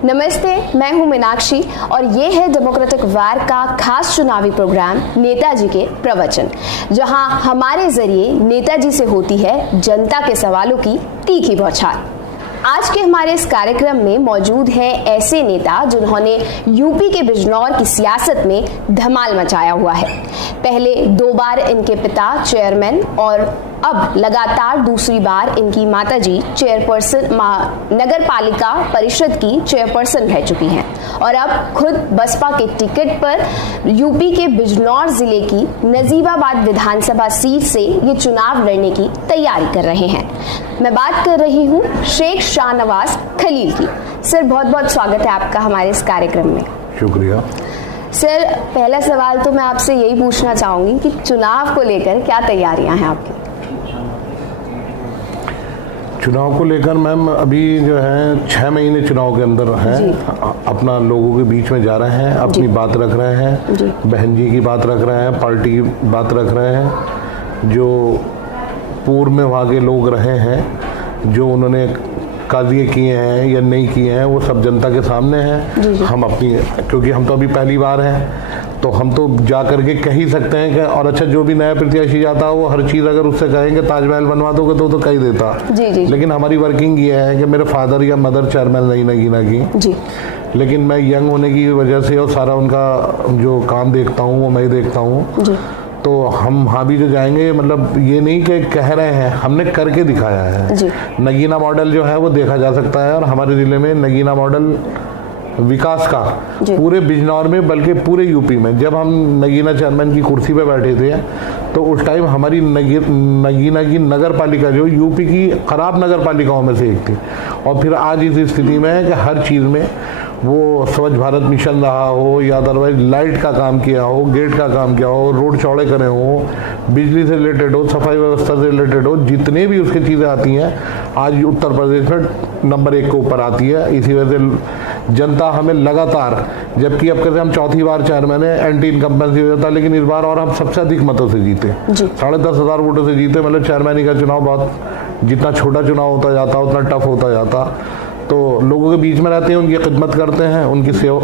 नमस्ते, मैं हूं मीनाक्षी और ये है डेमोक्रेटिक वार का खास चुनावी प्रोग्राम नेताजी के प्रवचन, जहां हमारे जरिए नेताजी से होती है जनता के सवालों की तीखी बौछार। आज के हमारे इस कार्यक्रम में मौजूद हैं ऐसे नेता जिन्होंने यूपी के बिजनौर की सियासत में धमाल मचाया हुआ है। पहले 2 बार इनके पिता चेयरमैन और अब लगातार दूसरी बार इनकी माताजी चेयरपर्सन नगर पालिका परिषद की चेयरपर्सन रह चुकी हैं और अब खुद बसपा के टिकट पर यूपी के बिजनौर जिले की नजीबाबाद विधानसभा सीट से ये चुनाव लड़ने की तैयारी कर रहे हैं। मैं बात कर रही हूँ शेख शाहनवाज खलील की। सर, बहुत बहुत स्वागत है आपका हमारे इस कार्यक्रम में। शुक्रिया सर। पहला सवाल तो मैं आपसे यही पूछना चाहूंगी कि चुनाव को लेकर क्या तैयारियां हैं आपकी? चुनाव को लेकर मैम अभी जो है 6 महीने चुनाव के अंदर हैं, अपना लोगों के बीच में जा रहे हैं, अपनी बात रख रहे हैं, बहन जी की बात रख रहे हैं, पार्टी की बात रख रहे हैं। जो पूर्व में वहाँ के लोग रहे हैं, जो उन्होंने कार्य किए हैं या नहीं किए हैं, वो सब जनता के सामने हैं। हम अपनी, क्योंकि हम तो अभी पहली बार हैं, तो हम तो जा करके कह ही सकते हैं कि और अच्छा जो भी नया प्रत्याशी जाता है वो हर चीज़ अगर उससे कहेंगे ताजमहल बनवा दोगे तो कह ही देता। लेकिन हमारी वर्किंग ये है कि मेरे फादर या मदर चेयरमैन नहीं नगीना की, लेकिन मैं यंग होने की वजह से और सारा उनका जो काम देखता हूँ वो मैं देखता हूँ, तो हम वहाँ भी जो जाएंगे, मतलब ये नहीं कि कह रहे हैं, हमने करके दिखाया है। नगीना मॉडल जो है वो देखा जा सकता है और हमारे ज़िले में नगीना मॉडल विकास का पूरे बिजनौर में बल्कि पूरे यूपी में, जब हम नगीना चेयरमैन की कुर्सी पे बैठे थे तो उस टाइम हमारी नगीना की नगर पालिका जो यूपी की खराब नगर पालिकाओं में से एक थी, और फिर आज इस स्थिति में है कि हर चीज़ में वो स्वच्छ भारत मिशन रहा हो या अदरवाइज लाइट का काम किया हो, गेट का काम किया हो, रोड चौड़े करे हो, बिजली से रिलेटेड हो, सफाई व्यवस्था से रिलेटेड हो, जितने भी उसकी चीज़ें आती हैं आज उत्तर प्रदेश में नंबर 1 के ऊपर आती है। इसी वजह से जनता हमें लगातार, जबकि अब कहते हम चौथी बार चेयरमैन है, एंटी इनकम्बेंसी हो जाता, लेकिन इस बार और हम सबसे अधिक मतों से जीते, 10,500 वोटों से जीते। मतलब चेयरमैनी का चुनाव बहुत, जितना छोटा चुनाव होता जाता उतना टफ होता जाता। तो लोगों के बीच में रहते हैं, उनकी खिदमत करते हैं, उनकी सेवा,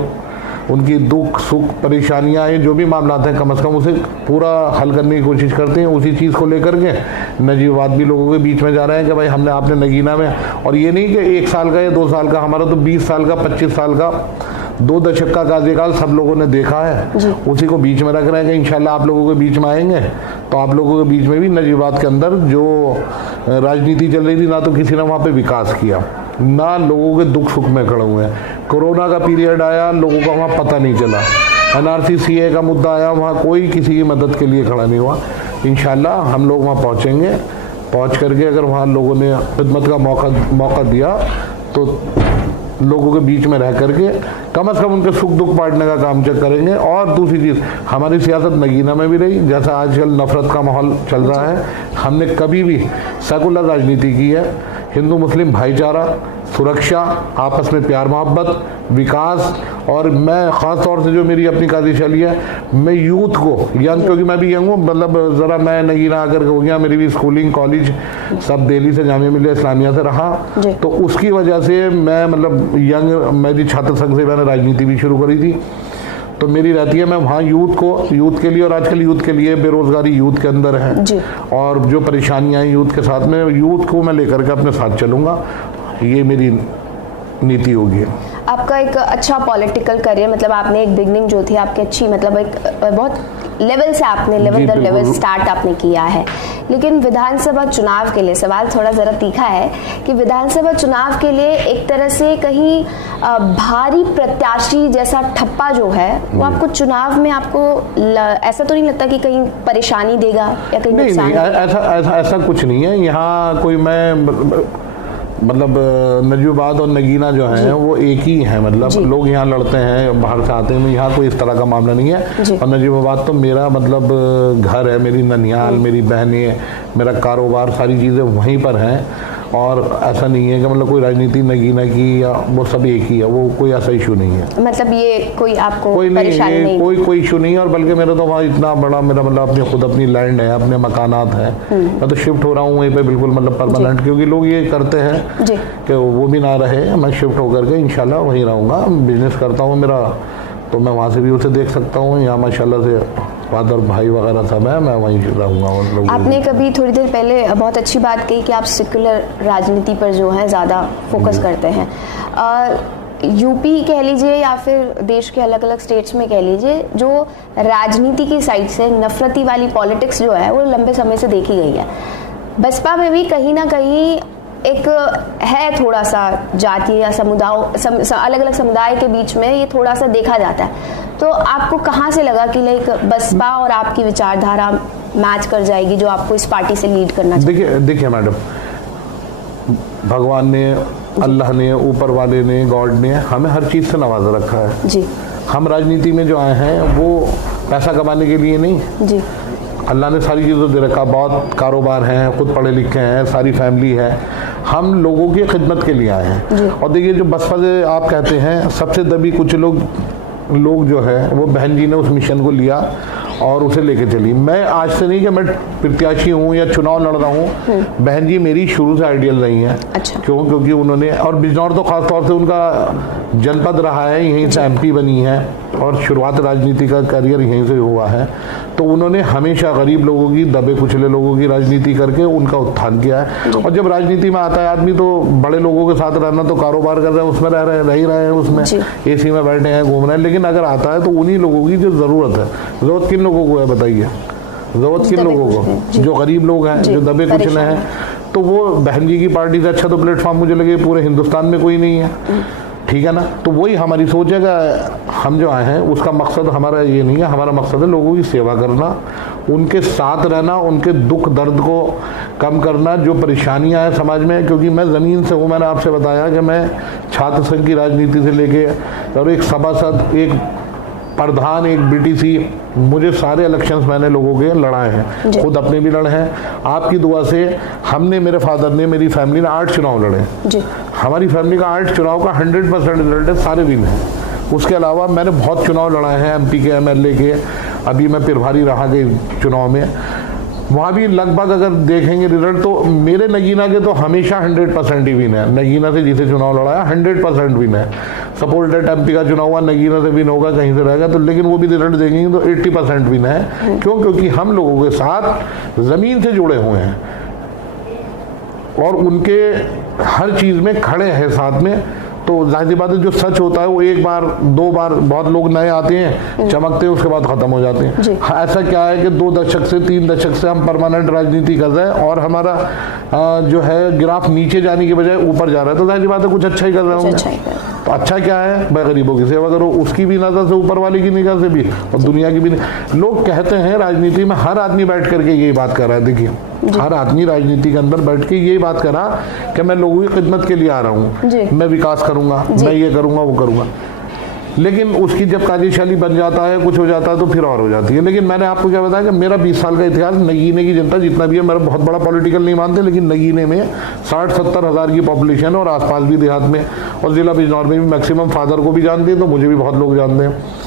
उनकी दुख सुख परेशानियाँ जो भी मामला हैं कम से कम उसे पूरा हल करने की कोशिश करते हैं। उसी चीज़ को लेकर के नजीबाबाद भी लोगों के बीच में जा रहे हैं कि भाई हमने आपने नगीना में, और ये नहीं कि 1 साल का या 2 साल का, हमारा तो 20 साल का 25 साल का 2 दशक का कार्यकाल सब लोगों ने देखा है, उसी को बीच में रख रहे हैं कि इंशाल्लाह आप लोगों के बीच में आएंगे तो आप लोगों के बीच में भी नजीबाबाद के अंदर जो राजनीति चल रही थी, ना तो किसी ने वहाँ पे विकास किया, ना लोगों के दुख सुख में खड़े हुए हैं। कोरोना का पीरियड आया, लोगों का वहाँ पता नहीं चला, NRC CA का मुद्दा आया, वहाँ कोई किसी की मदद के लिए खड़ा नहीं हुआ। इंशाल्लाह हम लोग वहाँ पहुँचेंगे, पहुँच करके अगर वहाँ लोगों ने खिदमत का मौका दिया तो लोगों के बीच में रह करके कम से कम उनके सुख दुख बांटने का काम करेंगे। और दूसरी चीज़, हमारी सियासत नगीना में भी रही, जैसा आजकल नफरत का माहौल चल रहा है, हमने कभी भी सेकुलर राजनीति की है। हिंदू मुस्लिम भाईचारा, सुरक्षा, आपस में प्यार मोहब्बत, विकास, और मैं ख़ास तौर से जो मेरी अपनी कार्यशैली है, मैं यूथ को यंग, क्योंकि मैं भी यंग हूँ, मतलब ज़रा मैं नगीना आकर हो गया, मेरी भी स्कूलिंग कॉलेज सब दिल्ली से जामिया मिलिया इस्लामिया से रहा, तो उसकी वजह से मैं मतलब यंग, मेरी छात्र संघ से मैंने राजनीति भी शुरू करी थी, तो मेरी रहती है मैं वहाँ यूथ के लिए, और आजकल यूथ के लिए बेरोजगारी यूथ के अंदर है, और जो परेशानियाँ हैं यूथ के साथ में, यूथ को मैं लेकर के अपने साथ चलूँगा, ये मेरी नीति होगी। आपका एक अच्छा पॉलिटिकल करियर, मतलब आपने एक बिगनिंग जो थी आपकी अच्छी, मतलब एक बहुत लेवल से आपने लेवल दर लेवल स्टार्ट आपने किया है, लेकिन विधानसभा चुनाव के लिए सवाल थोड़ा ज़रा तीखा है कि विधानसभा चुनाव के लिए एक तरह से कहीं भारी प्रत्याशी जैसा ठप्पा जो है वो आपको चुनाव में आपको ऐसा तो नहीं लगता कि कहीं परेशानी देगा या कहीं नुकसान? नहीं, ऐसा कुछ नहीं है। यहाँ कोई मैं मतलब नजीबाबाद और नगीना जो है वो एक ही है, मतलब लोग यहाँ लड़ते हैं, बाहर से आते हैं, यहाँ कोई इस तरह का मामला नहीं है। और नजीबाबाद तो मेरा मतलब घर है, मेरी ननिहाल, मेरी बहनें, मेरा कारोबार, सारी चीज़ें वहीं पर हैं। और ऐसा नहीं है कि मतलब कोई राजनीति नगीना की या वो सब एक ही है, वो कोई ऐसा इशू नहीं है। मतलब ये कोई आपको कोई परेशानी नहीं? कोई इशू नहीं है। और बल्कि मेरा तो वहाँ इतना बड़ा मेरा मतलब अपनी खुद अपनी लैंड है, अपने मकानात हैं, मैं तो शिफ्ट हो रहा हूँ वहीं पे बिल्कुल मतलब परमानेंट, क्योंकि लोग ये करते हैं कि वो भी ना रहे, मैं शिफ्ट होकर के इंशाल्लाह वहीं रहूँगा। बिजनेस करता हूँ मेरा, तो मैं वहाँ से भी उसे देख सकता हूँ। यहाँ माशाल्लाह से फादर भाई वगैरह सब है, मैं वहीं रहूँगा। आपने कभी थोड़ी देर पहले बहुत अच्छी बात कही कि आप सेक्युलर राजनीति पर जो है ज़्यादा फोकस करते हैं। यूपी कह लीजिए या फिर देश के अलग अलग स्टेट्स में कह लीजिए, जो राजनीति की साइड से नफरती वाली पॉलिटिक्स जो है वो लंबे समय से देखी गई है। बसपा में भी कहीं ना कहीं एक है थोड़ा सा जातीय या अलग अलग समुदाय के बीच में ये थोड़ा सा देखा जाता है। तो आपको कहाँ से लगा कि लाइक बसपा और आपकी विचारधारा मैच कर जाएगी जो आपको इस पार्टी से लीड करना चाहिए? देखिए मैडम, भगवान ने, अल्लाह ने, ऊपर वाले ने, गॉड ने हमें हर चीज़ से नवाजा रखा है जी। हम राजनीति में जो आए हैं वो पैसा कमाने के लिए नहीं जी। अल्लाह ने सारी चीज़ों दे रखा, बहुत कारोबार हैं, खुद पढ़े लिखे हैं, सारी फैमिली है, हम लोगों की खिदमत के लिए आए हैं। और देखिए जो बसपा से आप कहते हैं सबसे दबी कुछ लोग जो है वो बहन जी ने उस मिशन को लिया और उसे लेके चली। मैं आज से नहीं कि मैं प्रत्याशी हूँ या चुनाव लड़ रहा हूँ, बहन जी मेरी शुरू से आइडियल रही हैं। अच्छा। क्योंकि उन्होंने, और बिजनौर तो खास तौर से उनका जनपद रहा है, यहीं से एमपी बनी है और शुरुआत राजनीति का करियर यहीं से हुआ है। तो उन्होंने हमेशा गरीब लोगों की, दबे कुचले लोगों की राजनीति करके उनका उत्थान किया है। और जब राजनीति में आता है आदमी तो बड़े लोगों के साथ रहना, तो कारोबार कर रहे हैं उसमें रह ही रहे हैं, उसमें एसी में बैठे हैं, घूम रहे हैं। लेकिन अगर आता है तो उन्हीं लोगों की जो ज़रूरत है, ज़रूरत किन लोगों को है बताइए? ज़रूरत किन लोगों को? जो गरीब लोग हैं, जो दबे कुचले हैं। तो वो बहन जी की पार्टी से अच्छा तो प्लेटफॉर्म मुझे लगे पूरे हिंदुस्तान में कोई नहीं है, ठीक है ना? तो वही हमारी सोच है कि हम जो आए हैं उसका मकसद हमारा ये नहीं है, हमारा मकसद है लोगों की सेवा करना, उनके साथ रहना, उनके दुख दर्द को कम करना, जो परेशानियां हैं समाज में। क्योंकि मैं ज़मीन से हूँ, मैंने आपसे बताया कि मैं छात्र संघ की राजनीति से लेके और एक सभासद, एक प्रधान, एक बीटीसी, मुझे सारे इलेक्शंस मैंने लोगों के लड़ाए हैं, खुद अपने भी लड़े हैं। आपकी दुआ से हमने, मेरे फादर ने, मेरी फैमिली ने 8 चुनाव लड़े जी। हमारी फैमिली का 8 चुनाव का 100% रिजल्ट है, सारे विन हैं। उसके अलावा मैंने बहुत चुनाव लड़ाए हैं, एमपी के, एमएलए के, अभी मैं प्रभारी रहा के चुनाव में, वहाँ भी लगभग अगर देखेंगे रिजल्ट तो मेरे नगीना के तो हमेशा 100% ही विन है। नगीना से जिसे चुनाव लड़ाया 100% विन है। सपोज डेट एमपी का चुनाव हुआ, नगीना से विन होगा, कहीं से रहेगा तो, लेकिन वो भी रिजल्ट देखेंगे तो 80% विन है। क्यों? क्योंकि हम लोगों के साथ ज़मीन से जुड़े हुए हैं और उनके हर चीज़ में खड़े हैं साथ में। तो जाहिर सी बात है जो सच होता है वो एक बार, 2 बार, बहुत लोग नए आते हैं, चमकते हैं, उसके बाद ख़त्म हो जाते हैं। ऐसा क्या है कि 2 दशक से 3 दशक से हम परमानेंट राजनीति कर रहे हैं और हमारा जो है ग्राफ नीचे जाने के बजाय ऊपर जा रहा है। तो जाहिर सी बात है कुछ अच्छा ही कर रहे होंगे। तो अच्छा क्या है भाई? गरीबों की सेवा करो, उसकी भी नज़र से, ऊपर वाले की निगाह से भी, और दुनिया की भी। लोग कहते हैं राजनीति में हर आदमी बैठ करके यही बात कर रहा है। देखिए हर आदमी राजनीति के अंदर बैठ के यही बात करा कि मैं लोगों की खिदमत के लिए आ रहा हूँ, मैं विकास करूंगा, मैं ये करूंगा, वो करूंगा। लेकिन उसकी जब कार्यशैली बन जाता है, कुछ हो जाता है तो फिर और हो जाती है। लेकिन मैंने आपको क्या बताया कि मेरा 20 साल का इतिहास, नगीने की जनता जितना भी है, मेरा बहुत बड़ा पॉलिटिकल नहीं मानते, लेकिन नगीने में 60-70 हज़ार की पॉपुलेशन है और आसपास भी देहात में और ज़िला बिजनौर में भी मैक्सिमम फादर को भी जानते हैं, तो मुझे भी बहुत लोग जानते हैं।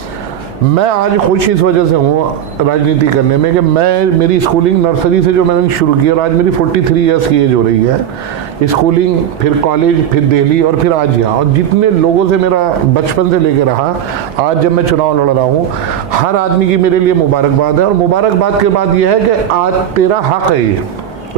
मैं आज खुश इस वजह से हूँ राजनीति करने में कि मेरी स्कूलिंग नर्सरी से जो मैंने शुरू की और आज मेरी 43 ईयर्स की एज हो रही है। स्कूलिंग, फिर कॉलेज, फिर दिल्ली और फिर आज यहाँ, और जितने लोगों से मेरा बचपन से लेकर रहा, आज जब मैं चुनाव लड़ रहा हूँ, हर आदमी की मेरे लिए मुबारकबाद है। और मुबारकबाद के बाद यह है कि आज तेरा हक है, ये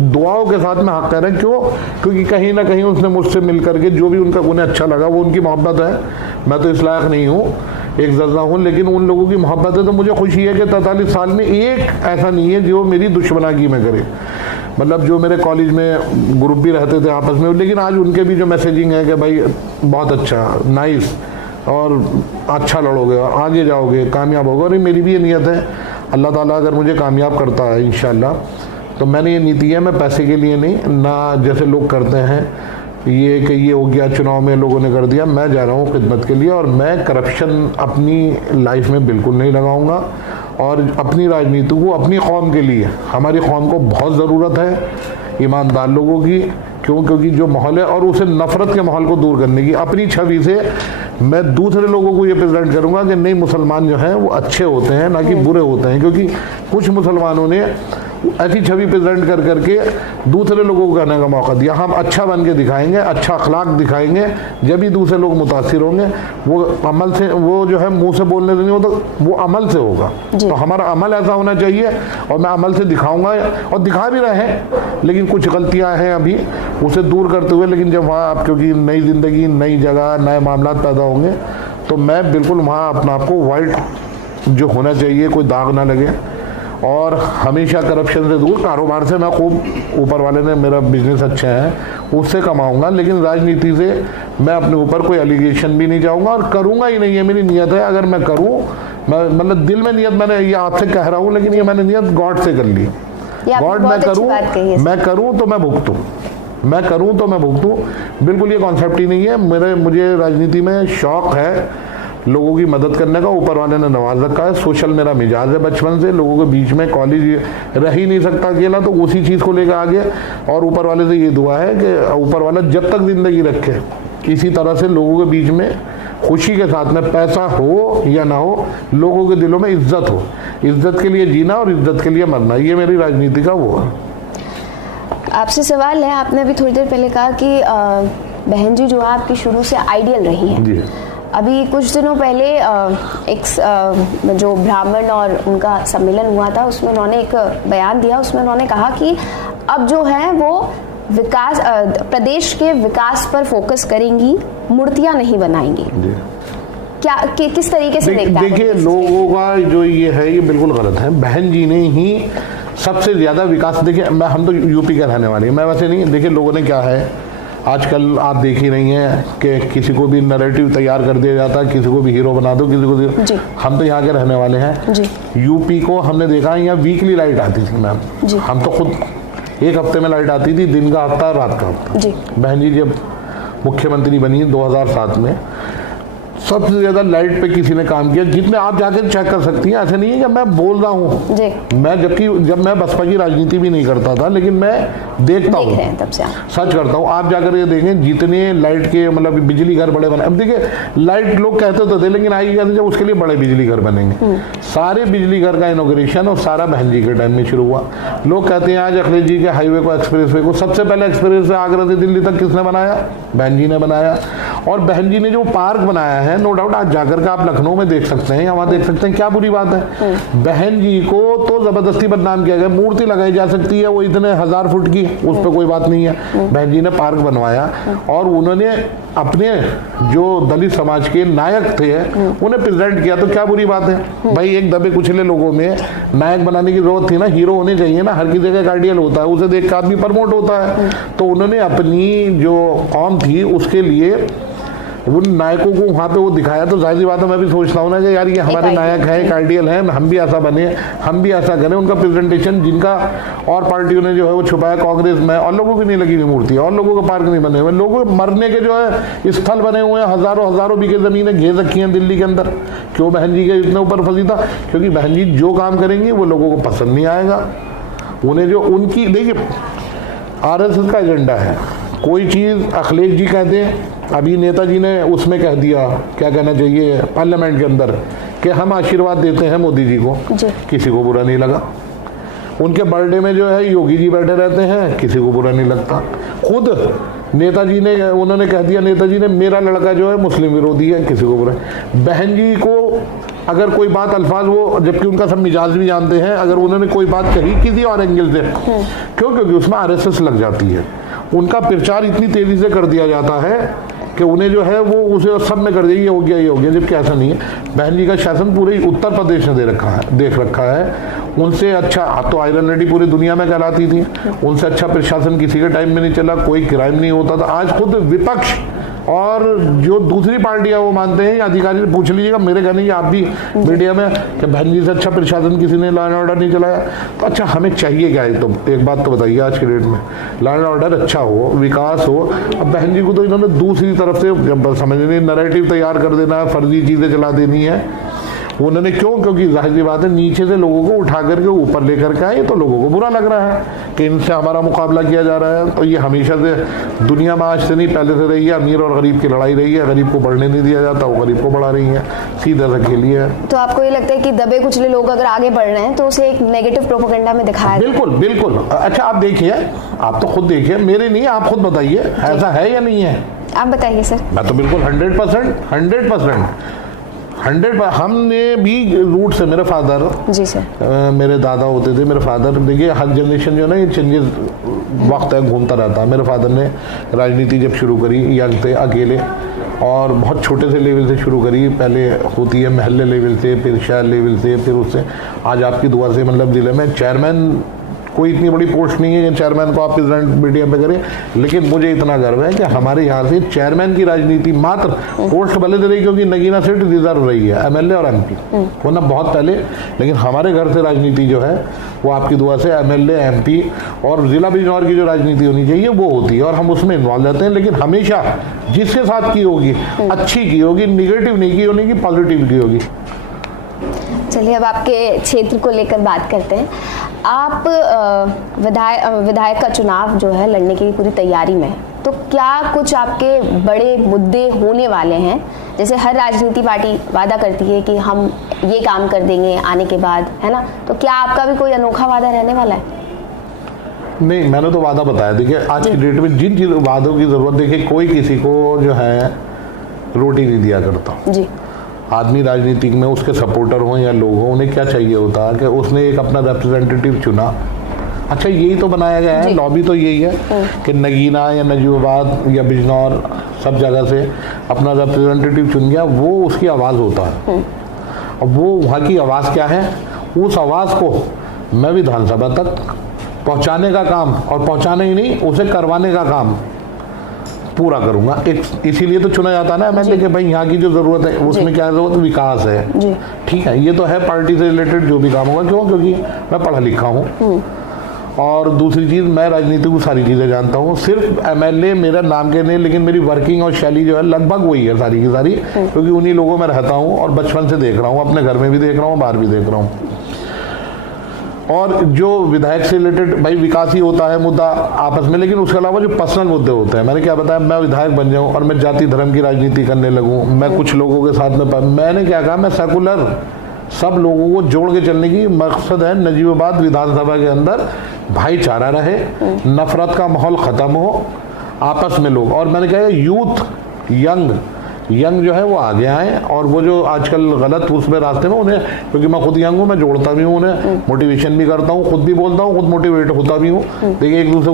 दुआओं के साथ में हक कह रहे हैं। क्यों? क्योंकि कहीं ना कहीं उसने मुझसे मिल करके जो भी उन्हें अच्छा लगा, वो उनकी मोहब्बत है। मैं तो इस लायक नहीं हूँ, एक जर्रा हूँ, लेकिन उन लोगों की मोहब्बत है। तो मुझे खुशी है कि 43 साल में एक ऐसा नहीं है जो मेरी दुश्मनागी में करे। मतलब जो मेरे कॉलेज में ग्रुप भी रहते थे आपस में, लेकिन आज उनके भी जो मैसेजिंग है कि भाई बहुत अच्छा, नाइस, और अच्छा लड़ोगे, आगे जाओगे, कामयाब होगे। और मेरी भी ये नीयत है, अल्लाह ताला अगर मुझे कामयाब करता है इंशाल्लाह, तो मैंने ये नीति है, मैं पैसे के लिए नहीं, ना जैसे लोग करते हैं ये कि ये हो गया चुनाव में लोगों ने कर दिया। मैं जा रहा हूँ खिदमत के लिए और मैं करप्शन अपनी लाइफ में बिल्कुल नहीं लगाऊंगा। और अपनी राजनीति को अपनी कौम के लिए, हमारी कौम को बहुत ज़रूरत है ईमानदार लोगों की, क्यों? क्योंकि जो माहौल है और उसे नफरत के माहौल को दूर करने की अपनी छवि से मैं दूसरे लोगों को ये प्रेजेंट करूंगा कि नहीं, मुसलमान जो हैं वो अच्छे होते हैं, ना कि बुरे होते हैं। क्योंकि कुछ मुसलमानों ने ऐसी छवि प्रेजेंट कर करके दूसरे लोगों को कहने का मौका दिया, हम अच्छा बन के दिखाएंगे, अच्छा अखलाक दिखाएंगे, जब ही दूसरे लोग मुतासिर होंगे। वो अमल से, वो जो है मुंह से बोलने से नहीं होता, वो अमल से होगा। तो हमारा अमल ऐसा होना चाहिए और मैं अमल से दिखाऊंगा और दिखा भी रहे हैं। लेकिन कुछ गलतियां हैं अभी, उसे दूर करते हुए, लेकिन जब वहाँ आप, क्योंकि नई ज़िंदगी, नई जगह, नए मामला पैदा होंगे, तो मैं बिल्कुल वहाँ अपना आपको वाइट जो होना चाहिए, कोई दाग ना लगे, और हमेशा करप्शन से दूर। कारोबार से मैं खूब, ऊपर वाले ने मेरा बिजनेस अच्छा है, उससे कमाऊंगा, लेकिन राजनीति से मैं अपने ऊपर कोई एलिगेशन भी नहीं चाहूँगा और करूँगा ही नहीं है। मेरी नियत है, अगर मैं करूँ, मैं मतलब दिल में नियत, मैंने ये आपसे कह रहा हूँ, लेकिन ये मैंने नियत गॉड से कर ली। गॉड मैं करूँ तो मैं भुगतूँ, मैं करूँ तो मैं भुगतूँ। बिल्कुल ये कॉन्सेप्ट ही नहीं है। मुझे राजनीति में शौक है लोगों की मदद करने का, ऊपर वाले ने नवाज रखा है। सोशल मेरा मिजाज है बचपन से, लोगों के बीच में, कॉलेज रह ही नहीं सकता अकेला, तो उसी चीज़ को लेकर आगे। और ऊपर वाले से ये दुआ है कि ऊपर वाला जब तक जिंदगी रखे, इसी तरह से लोगों के बीच में खुशी के साथ में, पैसा हो या ना हो, लोगों के दिलों में इज्जत हो, इज्जत के लिए जीना और इज्जत के लिए मरना, ये मेरी राजनीति का वो है। आपसे सवाल है, आपने अभी थोड़ी देर पहले कहा कि बहन जी जो है आपकी शुरू से आइडियल रही हैं। जी। अभी कुछ दिनों पहले एक जो ब्राह्मण और उनका सम्मेलन हुआ था, उसमें उन्होंने एक बयान दिया। उसमें उन्होंने कहा कि अब जो है वो विकास, प्रदेश के विकास पर फोकस करेंगी, मूर्तियां नहीं बनाएंगी। क्या किस तरीके से देखते हैं? देखिए, लोगों का जो ये है, ये बिल्कुल गलत है। बहन जी ने ही सबसे ज्यादा विकास, देखिए हम तो यूपी के रहने वाले हैं, मैं वैसे नहीं। देखिए लोगों ने क्या है, आजकल आप देख ही रही हैं कि किसी को भी नैरेटिव तैयार कर दिया जाता है, किसी को भी हीरो बना दो, किसी को। हम तो यहाँ के रहने वाले हैं जी। यूपी को हमने देखा है, यहाँ वीकली लाइट आती थी मैम, हम तो खुद एक हफ्ते में लाइट आती थी, दिन का हफ्ता, रात का हफ्ता। बहन जी जब मुख्यमंत्री बनी 2007 में, सबसे ज्यादा लाइट पे किसी ने काम किया, जितने आप जाकर चेक कर सकती हैं। ऐसे नहीं है कि मैं बोल रहा हूँ, मैं जब मैं बसपा की राजनीति भी नहीं करता था, लेकिन मैं देखता हूँ, सच करता हूँ। आप जाकर ये देखें, जितने लाइट के मतलब बिजली घर बड़े बने, अब देखिए लाइट लोग कहते तो थे, लेकिन आई कहते जब उसके लिए बड़े बिजली घर बनेंगे। सारे बिजली घर का इनॉग्रेशन और सारा बहन जी के टाइम में शुरू हुआ। लोग कहते हैं आज अखिलेश जी के हाईवे को, एक्सप्रेस वे को, सबसे पहले एक्सप्रेस वे आगरा से दिल्ली तक किसने बनाया? बहन जी ने बनाया। और बहन जी ने जो पार्क बनाया है, नो डाउट, आज जाकर के आप लखनऊ में देख सकते हैं, वहां देख सकते हैं, क्या बुरी बात है? बहन जी को तो जबरदस्ती बदनाम किया गया। मूर्ति लगाई जा सकती है, वो इतने 1000 फुट की, उस पर कोई बात नहीं है। बहन जी ने पार्क बनवाया और उन्होंने अपने जो दलित समाज के नायक थे उन्हें प्रेजेंट किया, तो क्या बुरी बात है भाई? एक दबे कुचले लोगों में नायक बनाने की जरूरत थी ना, हीरो होने चाहिए ना, हर की जगह गार्डियल होता है, उसे देख कर आदमी प्रमोट होता है। तो उन्होंने अपनी जो कौम थी उसके लिए उन नायकों को वहाँ पे वो दिखाया, तो जाहिर सी बात है मैं भी सोचता हूँ ना कि यार ये हमारे नायक हैं, एक आइडियल हैं, हम भी ऐसा बने, हम भी ऐसा करें। उनका प्रेजेंटेशन, जिनका और पार्टियों ने जो है वो छुपाया कांग्रेस में, और लोगों की नहीं लगी हुई मूर्ति, और लोगों के पार्क नहीं बने हुए, लोगों के मरने के जो है स्थल बने हुए हैं, हजारों बीघे जमीनें घेर रखी हैं दिल्ली के अंदर। क्यों बहन जी के इतने ऊपर फसीता? क्योंकि बहन जी जो काम करेंगी वो लोगों को पसंद नहीं आएगा। उन्हें जो उनकी, देखिए RSS का एजेंडा है, कोई चीज़ अखिलेश जी कहते हैं, अभी नेताजी ने उसमें कह दिया, क्या कहना चाहिए, पार्लियामेंट के अंदर, कि हम आशीर्वाद देते हैं मोदी जी को, किसी को बुरा नहीं लगा। उनके बर्थडे में जो है योगी जी बैठे रहते हैं, किसी को बुरा नहीं लगता। खुद नेताजी ने, उन्होंने कह दिया, नेताजी ने, मेरा लड़का जो है मुस्लिम विरोधी है, किसी को बुरा। बहन जी को अगर कोई बात, अल्फाज वो, जबकि उनका सब मिजाज भी जानते हैं, अगर उन्होंने कोई बात कही किसी और एंगल से, क्योंकि उसमें RSS लग जाती है, उनका प्रचार इतनी तेजी से कर दिया जाता है कि उन्हें जो है वो उसे सब में कर देगी, ये हो गया, जबकि ऐसा नहीं है। बहन जी का शासन पूरे उत्तर प्रदेश ने देख रखा है। उनसे अच्छा, अब तो आयरन लेडी पूरी दुनिया में कहलाती थी, उनसे अच्छा प्रशासन किसी के टाइम में नहीं चला, कोई क्राइम नहीं होता था। आज खुद विपक्ष और जो दूसरी पार्टियां वो मानते हैं, अधिकारी पूछ लीजिएगा, मेरे कहने की आप भी मीडिया में, कि बहन जी से अच्छा प्रशासन किसी ने लॉ एंड ऑर्डर नहीं चलाया। तो अच्छा हमें चाहिए क्या है? तो एक बात तो बताइए, आज के डेट में लॉ एंड ऑर्डर अच्छा हो, विकास हो। अब बहन जी को तो इन्होंने दूसरी तरफ से समझ नहीं, नैरेटिव तैयार कर देना है, फर्जी चीज़ें चला देनी है। उन्होंने क्यों, क्योंकि जाहिर सी बात है नीचे से लोगों को उठा करके ऊपर लेकर के आए, तो लोगों को बुरा लग रहा है कि इनसे हमारा मुकाबला किया जा रहा है। तो ये हमेशा से दुनिया में आज से नहीं, पहले से रही है, अमीर और गरीब की लड़ाई रही है। गरीब को बढ़ने नहीं दिया जाता, वो गरीब को बढ़ा रही है, सीधा सा खेल है। तो आपको ये लगता है कि दबे कुचले लोग अगर आगे बढ़ रहे हैं तो उसे एक नेगेटिव प्रोपेगेंडा में दिखाया? बिल्कुल बिल्कुल। अच्छा आप देखिए, आप तो खुद देखिए, मेरे नहीं, आप खुद बताइए ऐसा है या नहीं है? आप बताइए सर। मैं तो बिल्कुल 100% हमने भी रूट से, मेरे फादर, जी सर, मेरे दादा होते थे, मेरे फादर, देखिए हर जनरेशन जो है ना ये चेंजेस वक्त है, घूमता रहता है। मेरे फादर ने राजनीति जब शुरू करी यंग थे, अकेले, और बहुत छोटे से लेवल से शुरू करी। पहले होती है महल्ले लेवल से, फिर शहर लेवल से, फिर उससे आज आपकी दुआ से मतलब जिले में चेयरमैन, कोई इतनी बड़ी पोस्ट नहीं है कि चेयरमैन को आप प्रेसिडेंट मीडिया पे करें, लेकिन मुझे इतना गर्व है कि हमारे यहाँ से चेयरमैन की राजनीति मात्र पोस्ट भले दे रही, क्योंकि नगीना सीट रिजर्व रही है एमएलए और एमपी, वरना बहुत पहले, लेकिन हमारे घर से राजनीति जो है वो आपकी दुआ से एमएलए, एमपी और जिला बिजनौर की जो राजनीति होनी चाहिए वो होती है, और हम उसमें इन्वॉल्व रहते हैं। लेकिन हमेशा जिसके साथ की होगी अच्छी की होगी, निगेटिव नहीं की होगी, पॉजिटिव की होगी। चलिए अब आपके क्षेत्र को लेकर बात करते हैं। आप विधायक का चुनाव जो है लड़ने की पूरी तैयारी में, तो क्या कुछ आपके बड़े मुद्दे होने वाले हैं? जैसे हर राजनीति पार्टी वादा करती है कि हम ये काम कर देंगे आने के बाद, है ना, तो क्या आपका भी कोई अनोखा वादा रहने वाला है? नहीं, मैंने तो वादा बताया। देखिए आज की डेट में जिन चीज़ वादों की जरूरत, देखिए कोई किसी को जो है रोटी नहीं दिया करता जी। आदमी राजनीतिक में उसके सपोर्टर हों या लोग हों, उन्हें क्या चाहिए होता है कि उसने एक अपना रिप्रेजेंटेटिव चुना। अच्छा यही तो बनाया गया है, लॉबी तो यही है कि नगीना या नजीबाबाद या बिजनौर सब जगह से अपना रिप्रेजेंटेटिव चुन गया, वो उसकी आवाज़ होता है। और वो वहाँ की आवाज़ क्या है, उस आवाज़ को मैं विधानसभा तक पहुँचाने का काम, और पहुँचाने ही नहीं, उसे करवाने का काम पूरा करूंगा। इसीलिए तो चुना जाता है ना एमएलए कि भाई यहाँ की जो जरूरत है उसमें क्या जरूरत, विकास है, ठीक है। ये तो है पार्टी से रिलेटेड जो भी काम होगा, क्यों, क्योंकि मैं पढ़ा लिखा हूँ। और दूसरी चीज़, मैं राजनीति को सारी चीज़ें जानता हूँ। सिर्फ एमएलए मेरा नाम के नहीं, लेकिन मेरी वर्किंग और शैली जो है लगभग वही है सारी की सारी, क्योंकि उन्हीं लोगों में रहता हूँ और बचपन से देख रहा हूँ, अपने घर में भी देख रहा हूँ, बाहर भी देख रहा हूँ। और जो विधायक से रिलेटेड भाई विकास ही होता है मुद्दा आपस में, लेकिन उसके अलावा जो पर्सनल मुद्दे होते हैं, मैंने क्या बताया, मैं विधायक बन जाऊं और मैं जाति धर्म की राजनीति करने लगूं, मैं कुछ लोगों के साथ में, मैंने क्या कहा, मैं सेकुलर सब लोगों को जोड़ के चलने की मकसद है। नजीबाबाद विधानसभा के अंदर भाईचारा रहे, नफरत का माहौल खत्म हो, आपस में लोग, और मैंने कहा यूथ यंग जो है वो आगे आए, और वो जो आजकल गलत उसमें रास्ते में उन्हें, क्योंकि मैं खुद यंग हूँ, मैं जोड़ता भी हूँ, उन्हें मोटिवेशन भी करता हूँ, खुद भी बोलता हूँ, खुद मोटिवेट होता भी हूँ। देखिए एक दूसरे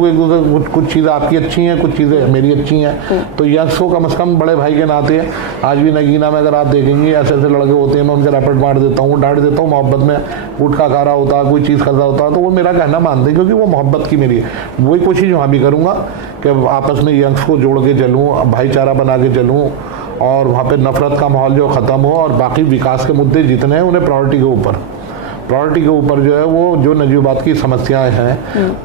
कुछ चीज़ें आपकी अच्छी हैं, कुछ चीज़ें मेरी अच्छी हैं, तो यंग्स को कम से कम बड़े भाई के नाते, आज भी नगीना में अगर आप देखेंगे ऐसे ऐसे लड़के होते हैं, मैं उनके रैपट मार देता हूँ, डांट देता हूँ, मोहब्बत में गुटखा खा रहा होता, कोई चीज़ खा रहा होता, तो वो मेरा कहना मानते, क्योंकि वो मोहब्बत की मेरी है। वही कोशिश वहाँ भी करूँगा कि आपस में यंग्स को जोड़ के चलूँ, भाईचारा बना के चलूँ, और वहाँ पे नफरत का माहौल जो ख़त्म हो, और बाकी विकास के मुद्दे जितने हैं उन्हें प्रायोरिटी के ऊपर जो है, वो जो नजीबाबाद की समस्याएं हैं,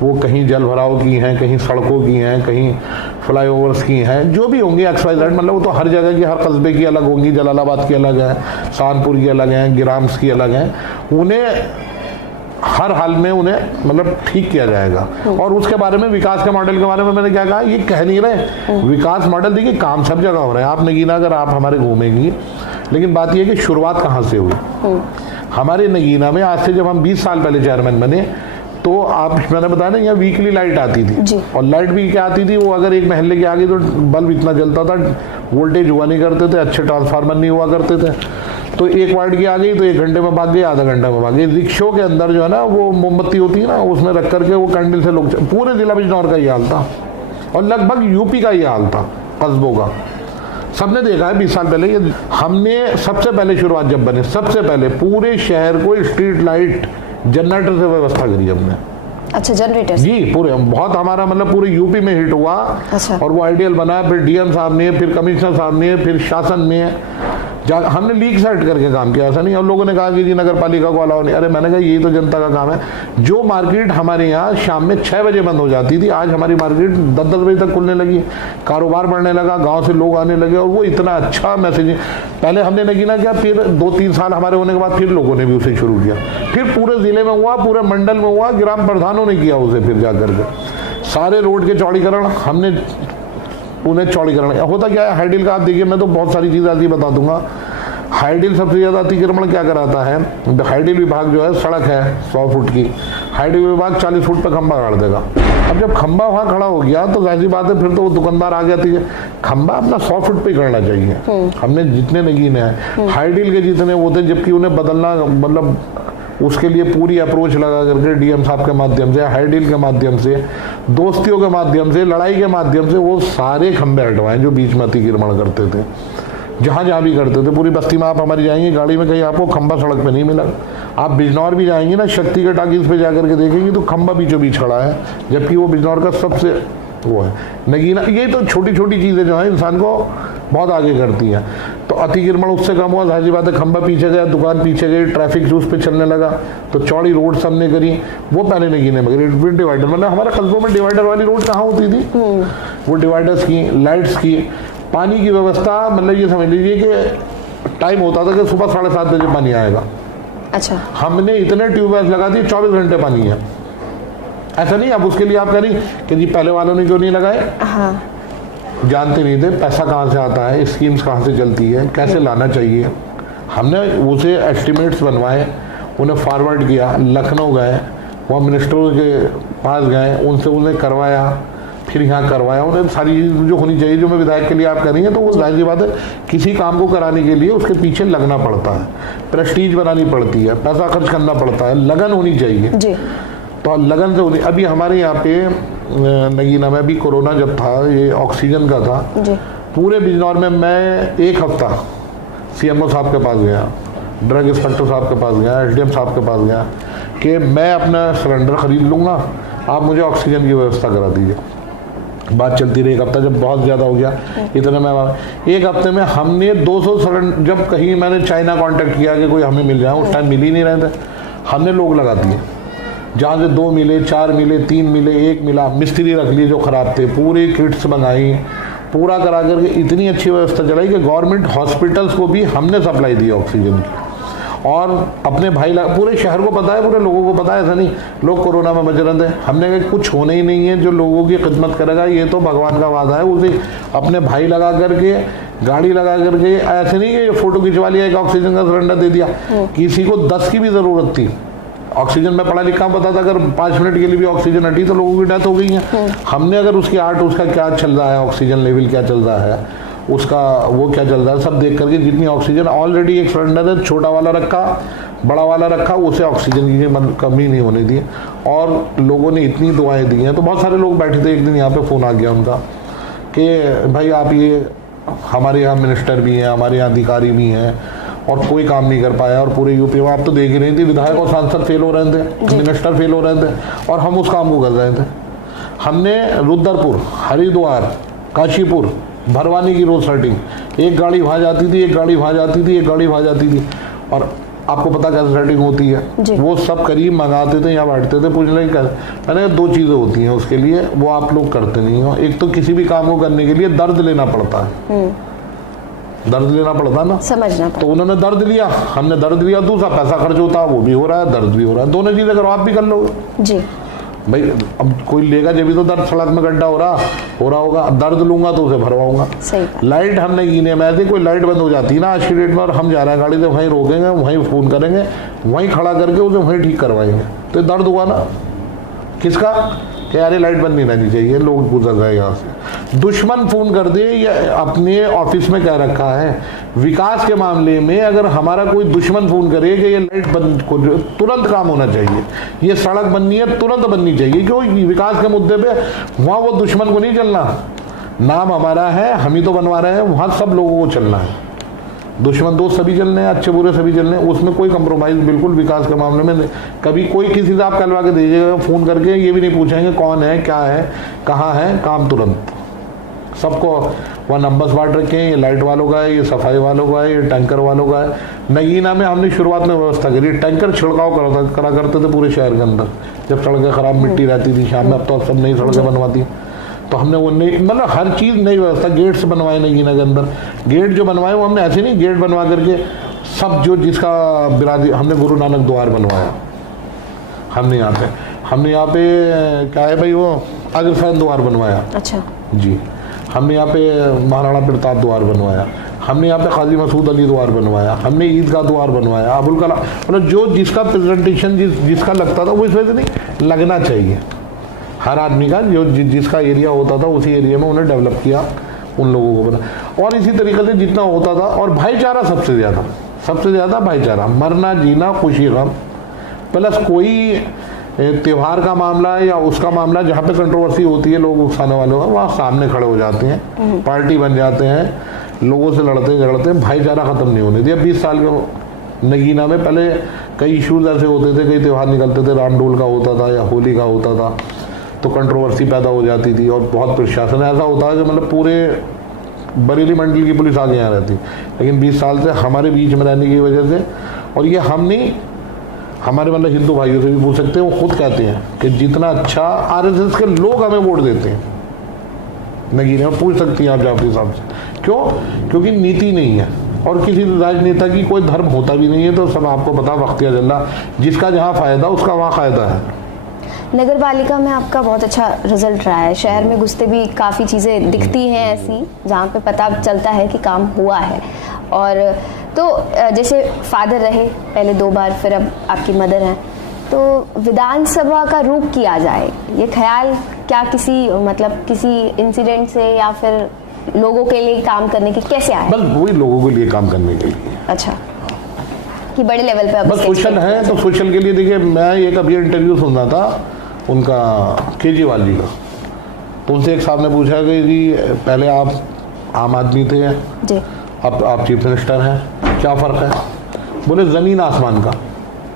वो कहीं जल भराव की हैं, कहीं सड़कों की हैं, कहीं फ्लाईओवर्स की हैं, जो भी होंगी XYZ, मतलब वो तो हर जगह की, हर कस्बे की अलग होंगी, जलालाबाद की अलग है, शानपुर की अलग है, गिराम्स की अलग है, उन्हें हर हाल में उन्हें मतलब ठीक किया जाएगा। और उसके बारे में, विकास के मॉडल के बारे में मैंने क्या कहा, ये कह नहीं रहे विकास मॉडल, देखिए काम सब जगह हो रहा है। आप नगीना अगर आप हमारे घूमेंगी, लेकिन बात यह है कि शुरुआत कहाँ से हुई। हमारे नगीना में आज से जब हम 20 साल पहले चेयरमैन बने, तो आप, मैंने बताया ना, यहाँ वीकली लाइट आती थी, और लाइट भी क्या आती थी, वो अगर एक महल्ले की आ गई तो बल्ब इतना जलता था, वोल्टेज हुआ नहीं करते थे, अच्छे ट्रांसफार्मर नहीं हुआ करते थे, तो एक वार्ड की आ गई तो 1 घंटे में भाग गई, आधा घंटा में भाग गई। रिक्शों के अंदर जो है ना वो मोमबत्ती होती है ना, उसमें रख करके वो कैंडल से लोग, पूरे जिला बिजनौर का ये हाल था, और लगभग यूपी का ये हाल था, कस्बों का, सबने देखा है 20 साल पहले। ये हमने सबसे पहले शुरुआत जब बने, सबसे पहले पूरे शहर को स्ट्रीट लाइट जनरेटर से व्यवस्था करी हमने। अच्छा, जनरेटर जी, पूरे बहुत हमारा मतलब पूरे यूपी में हिट हुआ। अच्छा। और वो आइडियल बना, फिर डीएम साहब ने, फिर कमिश्नर साहब ने, फिर शासन ने, हमने लीक सेट करके काम किया, ऐसा नहीं। और लोगों ने कहा कि जी नगर पालिका को अलाउ नहीं, अरे मैंने कहा यही तो जनता का काम है। जो मार्केट हमारे यहाँ शाम में 6 बजे बंद हो जाती थी, आज हमारी मार्केट 10-10 बजे तक खुलने लगी, कारोबार बढ़ने लगा, गांव से लोग आने लगे, और वो इतना अच्छा मैसेजिंग। पहले हमने नगीना किया, फिर 2-3 साल हमारे होने के बाद फिर लोगों ने भी उसे शुरू किया, फिर पूरे जिले में हुआ, पूरे मंडल में हुआ, ग्राम प्रधानों ने किया उसे, फिर जाकर के सारे रोड के चौड़ीकरण हमने उन्हें चौड़ीकरण। होता क्या है हाईडील का, आप देखिए, मैं तो बहुत सारी चीज़ें ऐसी बता दूंगा। हाईडील सबसे ज़्यादा अतिक्रमण क्या कराता है, हाईडील विभाग जो है, सड़क है 100 फुट की, हाईडील विभाग 40 फुट पर खंबा गाड़ देगा। अब जब खंबा वहाँ खड़ा हो गया तो जाहिर सी बात है, फिर तो वो दुकानदार आ जाती है, खंबा अपना 100 फुट पे करना चाहिए। हमने जितने नगीने हैं हाईडील के जितने वो थे, जबकि उन्हें बदलना, मतलब उसके लिए पूरी अप्रोच लगा करके डीएम साहब के माध्यम से, हाईडील के माध्यम से, दोस्तियों के माध्यम से, लड़ाई के माध्यम से वो सारे खंबे हटवाए जो बीच में अतिक्रमण करते थे, जहाँ जहाँ भी करते थे। पूरी बस्ती में आप हमारी जाएंगे गाड़ी में, कहीं आपको खंबा सड़क पे नहीं मिला। आप बिजनौर भी जाएंगे ना, शक्ति के टाकीज पे जाकर के देखेंगे तो खंबा बीचों बीच खड़ा है, जबकि वो बिजनौर का सबसे वो है नगीना। ये तो छोटी छोटी चीज़ें जो है इंसान को बहुत आगे करती हैं। तो अतिक्रमण उससे कम हुआ, जाहिर सी बात है, खंबा पीछे गया, दुकान पीछे गई, ट्रैफिक जो उस पर चलने लगा, तो चौड़ी रोड सबने करी, वो पहले नगीने में करी। डिवाइडर, मतलब हमारे कस्बों में डिवाइडर वाली रोड कहाँ होती थी, वो डिवाइडर्स की, लाइट्स की, पानी की व्यवस्था। मतलब ये समझ लीजिए कि टाइम होता था कि सुबह 7:30 बजे पानी आएगा। अच्छा, हमने इतने ट्यूबवेल लगा दिए, 24 घंटे पानी है। ऐसा नहीं, अब उसके लिए आप कह रही कि जी पहले वालों ने क्यों नहीं लगाए। हाँ, जानते नहीं थे पैसा कहाँ से आता है, स्कीम्स कहाँ से चलती है, कैसे लाना चाहिए। हमने उसे एस्टिमेट्स बनवाए, उन्हें फॉरवर्ड किया, लखनऊ गए, वहाँ मिनिस्टरों के पास गए, उनसे उन्हें करवाया, फिर यहाँ करवाया। उन्हें सारी चीज़ जो होनी चाहिए, जो मैं विधायक के लिए आप करेंगे, तो वो जाहिर सी बात है, किसी काम को कराने के लिए उसके पीछे लगना पड़ता है, प्रेस्टीज बनानी पड़ती है, पैसा खर्च करना पड़ता है, लगन होनी चाहिए जी। तो लगन से होनी। अभी हमारे यहाँ पे नगीना में अभी कोरोना जब था, ये ऑक्सीजन का था जी। पूरे बिजनौर में मैं 1 हफ्ता सीएमओ साहब के पास गया, ड्रग इंस्पेक्टर साहब के पास गया, एसडीएम साहब के पास गया कि मैं अपना सिलेंडर खरीद लूँगा, आप मुझे ऑक्सीजन की व्यवस्था करा दीजिए। बात चलती रही 1 हफ्ता, जब बहुत ज़्यादा हो गया इतने में 1 हफ्ते में हमने 200 सिलेंडर, जब कहीं मैंने चाइना कांटेक्ट किया कि कोई हमें मिल जाए, उस टाइम मिल ही नहीं रहे थे, हमने लोग लगा दिए, जहाँ से 2 मिले, 4 मिले, 3 मिले, 1 मिला, मिस्त्री रख लिए जो ख़राब थे, पूरी किट्स मंगाई, पूरा करा करके इतनी अच्छी व्यवस्था चलाई कि गवर्नमेंट हॉस्पिटल्स को भी हमने सप्लाई दी ऑक्सीजन की। और अपने भाई पूरे शहर को पता है, पूरे लोगों को पता है, ऐसा नहीं लोग कोरोना में बच रहे थे। हमने कहा कुछ होना ही नहीं है, जो लोगों की खिदमत करेगा ये तो भगवान का वादा है, उसे अपने भाई लगा करके, गाड़ी लगा करके, ऐसे नहीं कि फोटो खिंचवा लिया, एक ऑक्सीजन का सिलेंडर दे दिया। किसी को 10 की भी ज़रूरत थी ऑक्सीजन में, पढ़ा लिखा पता था, अगर 5 मिनट के लिए भी ऑक्सीजन हटी तो लोगों की डेथ हो गई है। हमने अगर उसकी उसका क्या चल रहा है, ऑक्सीजन लेवल क्या चल रहा है, उसका वो क्या चल रहा है, सब देख करके जितनी ऑक्सीजन ऑलरेडी एक सिलेंडर है, छोटा वाला रखा, बड़ा वाला रखा, उसे ऑक्सीजन की कमी नहीं होने दी। और लोगों ने इतनी दुआएं दी हैं। तो बहुत सारे लोग बैठे थे, एक दिन यहाँ पे फ़ोन आ गया उनका कि भाई आप ये, हमारे यहाँ मिनिस्टर भी हैं, हमारे यहाँ अधिकारी भी हैं, और कोई काम नहीं कर पाया। और पूरे यूपी में आप तो देख ही रही थी, विधायक और सांसद फेल हो रहे थे, मिनिस्टर फेल हो रहे थे, और हम उस काम को कर रहे थे। हमने रुद्रपुर, हरिद्वार, काशीपुर, भरवानी की रोड सेटिंग, एक गाड़ी वहाँ जाती थी, एक गाड़ी वहाँ जाती थी, एक गाड़ी वहाँ जाती थी, और आपको पता कैसे सेटिंग होती है, वो सब करीब मंगाते थे, यहाँ बैठते थे, पूछ रहे कैसे। मैंने 2 चीज़ें होती हैं उसके लिए, वो आप लोग करते नहीं हो। एक तो किसी भी काम को करने के लिए दर्द लेना पड़ता है, दर्द लेना पड़ता ना, समझना। तो उन्होंने दर्द लिया, हमने दर्द लिया, दूसरा पैसा खर्च होता है, वो भी हो रहा है, दर्द भी हो रहा है। दोनों चीज़ें अगर आप भी कर लोगे जी, भाई अब कोई लेगा जब भी तो दर्द, सड़क में गड्ढा हो रहा होगा, दर्द लूंगा तो उसे भरवाऊंगा। लाइट हमने गिने में ऐसे, कोई लाइट बंद हो जाती है ना आज की डेट में, और हम जा रहे हैं गाड़ी से, वहीं रोकेंगे, वहीं फ़ोन करेंगे, वहीं खड़ा करके उसे वहीं ठीक करवाएंगे, तो दर्द हुआ ना किसका, कि यार लाइट बंद नहीं रहनी चाहिए, लोग गुजर रहे यहाँ से। दुश्मन फ़ोन कर दे, या अपने ऑफिस में क्या रखा है, विकास के मामले में अगर हमारा कोई दुश्मन फ़ोन करे कि ये लाइट बंद, तुरंत काम होना चाहिए, ये सड़क बननी है, तुरंत बननी चाहिए, क्योंकि विकास के मुद्दे पे वहाँ वो दुश्मन को नहीं चलना, नाम हमारा है, हम ही तो बनवा रहे हैं, वहाँ सब लोगों को चलना है। दुश्मन दोस्त सभी चलने हैं, अच्छे बुरे सभी चलने हैं, उसमें कोई कंप्रोमाइज़ बिल्कुल विकास के मामले में कभी कोई किसी से आप कहलवा के दीजिएगा फ़ोन करके, ये भी नहीं पूछेंगे कौन है, क्या है, कहाँ है, काम तुरंत। सबको वहाँ नंबर्स बांट रखे हैं, ये लाइट वालों का है, ये सफाई वालों का है, ये टैंकर वालों का है। नगीना में हमने शुरुआत में व्यवस्था करी, टैंकर छिड़काव करा करते थे पूरे शहर के अंदर, जब सड़कें खराब मिट्टी रहती थी शाम में। अब तो सब नई सड़कें बनवाती, तो हमने वो नई, मतलब हर चीज़ नई व्यवस्था, गेट्स बनवाए नगीना के अंदर। गेट जो बनवाए वो हमने ऐसे नहीं, गेट बनवा करके सब जो जिसका बिरादरी, हमने गुरु नानक द्वार बनवाया हमने यहाँ पे क्या है भाई, वो अग्रसेन द्वार बनवाया। अच्छा जी। हमने यहाँ पे महाराणा प्रताप द्वार बनवाया, हमने यहाँ पे खाजी मसूद अली द्वार बनवाया, हमने ईदगाह द्वार बनवाया, अबुल कलाम, मतलब जो जिसका प्रेजेंटेशन जिसका लगता था वो इस वजह से नहीं लगना चाहिए। हर आदमी का जो जिसका एरिया होता था उसी एरिया में उन्हें डेवलप किया, उन लोगों को बना। और इसी तरीके से जितना होता था, और भाईचारा सबसे ज़्यादा भाईचारा, मरना जीना खुशी गम, प्लस कोई त्यौहार का मामला या उसका मामला जहाँ पे कंट्रोवर्सी होती है लोग उकसाने वालों का, वहाँ सामने खड़े हो जाते हैं, पार्टी बन जाते हैं, लोगों से लड़ते झगड़ते, भाईचारा ख़त्म नहीं होने दिया। 20 साल के नगीना में पहले कई इशूज़ ऐसे होते थे, कई त्यौहार निकलते थे, रामडोल का होता था या होली का होता था, तो कंट्रोवर्सी पैदा हो जाती थी और बहुत प्रशासन ऐसा होता है कि मतलब पूरे बरेली मंडल की पुलिस आगे यहाँ रहती। लेकिन 20 साल से हमारे बीच में रहने की वजह से, और ये हम नहीं, हमारे मतलब हिंदू भाइयों से भी पूछ सकते हैं, वो खुद कहते हैं कि जितना अच्छा आरएसएस के लोग हमें वोट देते हैं नगीने में, पूछ सकती हैं आप जाफरी साहब से। क्यों? क्योंकि नीति नहीं है और किसी राजनेता की कोई धर्म होता भी नहीं है। तो सब आपको पता, वक्तिया जल्ला, जिसका जहाँ फ़ायदा उसका वहाँ फ़ायदा है। नगर पालिका में आपका बहुत अच्छा रिजल्ट रहा है, शहर में घुसते भी काफ़ी चीज़ें दिखती हैं ऐसी जहाँ पे पता चलता है कि काम हुआ है। और तो जैसे फादर रहे पहले 2 बार, फिर अब आपकी मदर हैं, तो विधानसभा का रुख किया जाए, ये ख्याल क्या किसी इंसिडेंट से या फिर लोगों के लिए काम करने की कैसे आया? बस वही लोगों के लिए काम करने के लिए। अच्छा, कि बड़े लेवल पे अब बस सोशल है तो सोशल के लिए। देखिए, मैं एक अभी इंटरव्यू सुन रहा था उनका, केजरीवाल जी का, तो उनसे एक साहब ने पूछा कि जी पहले आप आम आदमी थे जी, अब आप चीफ मिनिस्टर हैं, क्या फ़र्क है? बोले ज़मीन आसमान का।